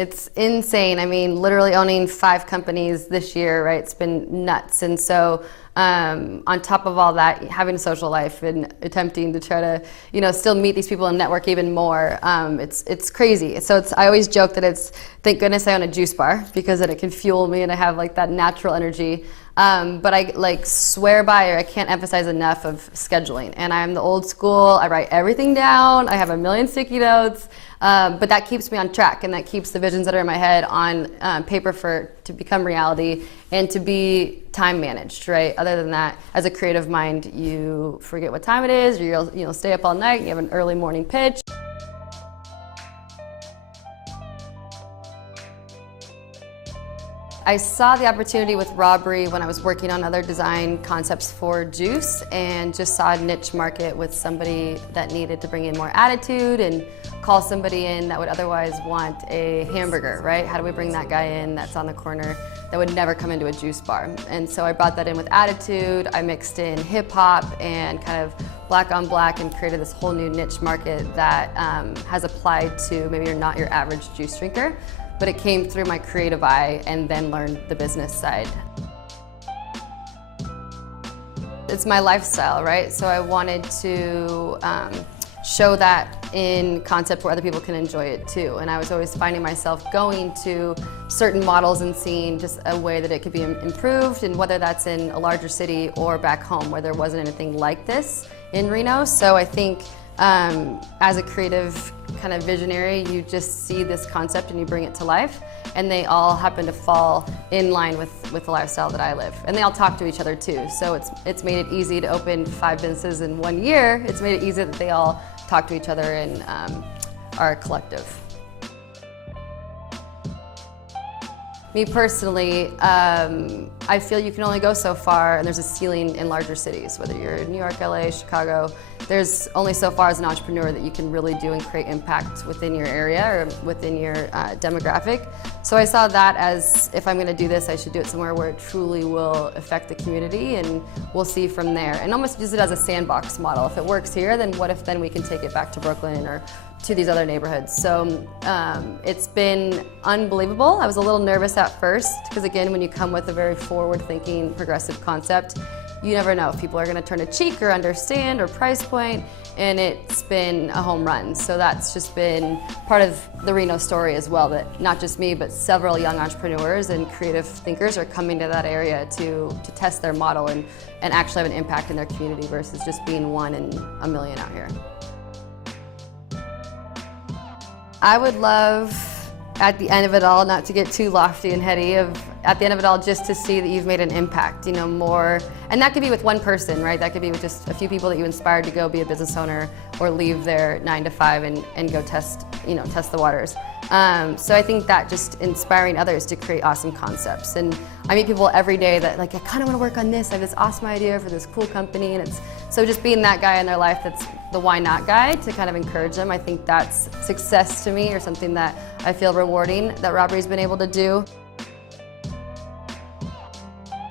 It's insane. I mean, literally owning 5 companies this year, right? It's been nuts. And so on top of all that, having a social life and attempting to try to, still meet these people and network even more, it's crazy. So I always joke that it's, thank goodness I own a juice bar, because then it can fuel me and I have like that natural energy. But I swear by, or I can't emphasize enough, of scheduling. And I'm the old school. I write everything down. I have a million sticky notes. But that keeps me on track, and that keeps the visions that are in my head on paper to become reality and to be time managed, right? Other than that, as a creative mind, you forget what time it is, or you'll stay up all night and you have an early morning pitch. I saw the opportunity with Robbery when I was working on other design concepts for juice, and just saw a niche market with somebody that needed to bring in more attitude and call somebody in that would otherwise want a hamburger, right? How do we bring that guy in that's on the corner that would never come into a juice bar? And so I brought that in with attitude. I mixed in hip hop and kind of black on black, and created this whole new niche market that has applied to maybe you're not your average juice drinker. But it came through my creative eye and then learned the business side. It's my lifestyle, right? So I wanted to show that in concept where other people can enjoy it too. And I was always finding myself going to certain models and seeing just a way that it could be improved, and whether that's in a larger city or back home where there wasn't anything like this in Reno. So I think as a creative kind of visionary, you just see this concept and you bring it to life, and they all happen to fall in line with the lifestyle that I live. And they all talk to each other too. So it's made it easy to open 5 businesses in 1 year. It's made it easy that they all talk to each other and are a collective. Me personally, I feel you can only go so far, and there's a ceiling in larger cities, whether you're in New York, LA, Chicago. There's only so far as an entrepreneur that you can really do and create impact within your area or within your demographic. So I saw that as, if I'm going to do this, I should do it somewhere where it truly will affect the community, and we'll see from there. And almost use it as a sandbox model. If it works here, then what if then we can take it back to Brooklyn or to these other neighborhoods. So it's been unbelievable. I was a little nervous at first, because again, when you come with a very forward-thinking, progressive concept, you never know if people are going to turn a cheek or understand or price point, and it's been a home run. So that's just been part of the Reno story as well, that not just me, but several young entrepreneurs and creative thinkers are coming to that area to test their model and actually have an impact in their community versus just being one in a million out here. I would love, at the end of it all, not to get too lofty and heady, at the end of it all, just to see that you've made an impact, more, and that could be with one person, right? That could be with just a few people that you inspired to go be a business owner or leave their 9 to 5 and go test the waters. So I think that just inspiring others to create awesome concepts. And I meet people every day that I kind of want to work on this. I have this awesome idea for this cool company, and so just being that guy in their life that's the why not guy to kind of encourage them. I think that's success to me, or something that I feel rewarding that Robbery's been able to do.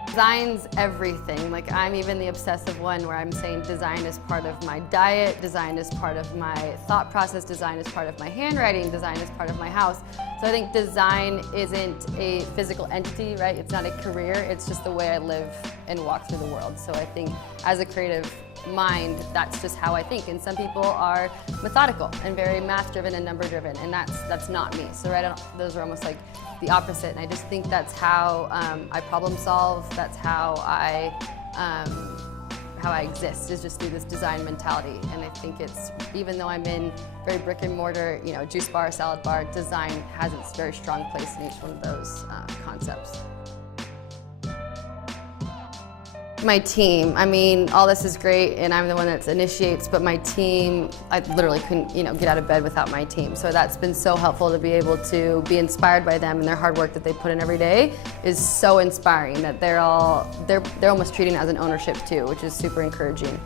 Design's everything. I'm even the obsessive one where I'm saying design is part of my diet, design is part of my thought process, design is part of my handwriting, design is part of my house. So I think design isn't a physical entity, right? It's not a career, it's just the way I live and walk through the world. So I think as a creative mind, that's just how I think. And some people are methodical and very math-driven and number-driven, and that's not me. So those are almost like the opposite. And I just think that's how I problem solve. That's how I exist, is just through this design mentality. And I think it's, even though I'm in very brick and mortar, juice bar, salad bar, design has its very strong place in each one of those concepts. My team, all this is great, and I'm the one that initiates, but my team, I literally couldn't, get out of bed without my team. So that's been so helpful to be able to be inspired by them, and their hard work that they put in every day is so inspiring that they're almost treating it as an ownership too, which is super encouraging.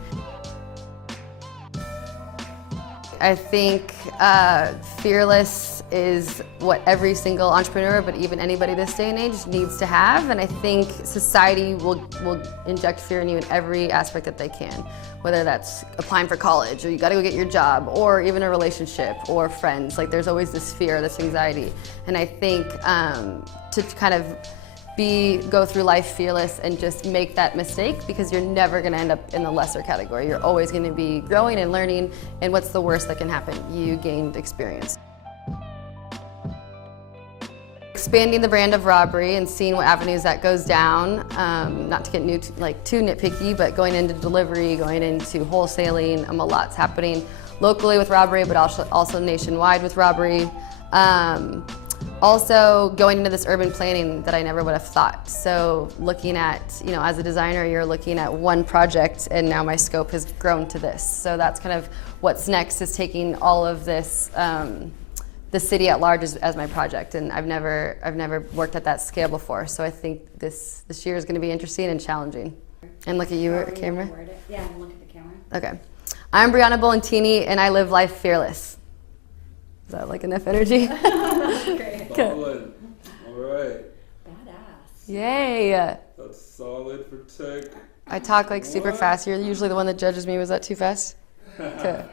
I think fearless is what every single entrepreneur, but even anybody this day and age, needs to have. And I think society will inject fear in you in every aspect that they can, whether that's applying for college, or you gotta go get your job, or even a relationship, or friends. Like, there's always this fear, this anxiety. And I think to kind of go through life fearless and just make that mistake, because you're never gonna end up in the lesser category. You're always gonna be growing and learning, and what's the worst that can happen? You gained experience. Expanding the brand of Robbery and seeing what avenues that goes down, not to get too nitpicky, but going into delivery, going into wholesaling, a lot's happening locally with Robbery, but also nationwide with Robbery. Also going into this urban planning that I never would have thought. So looking at, as a designer, you're looking at one project, and now my scope has grown to this. So that's kind of what's next, is taking all of this, the city at large as my project. And I've never worked at that scale before. So I think this year is gonna be interesting and challenging. And look at you, camera. Yeah, and look at the camera. Okay. I'm Brianna Bullentini, and I live life fearless. Is that like enough energy? Great. Solid. All right. Badass. Yay. That's solid for tech. I talk like super fast. You're usually the one that judges me. Was that too fast? Okay.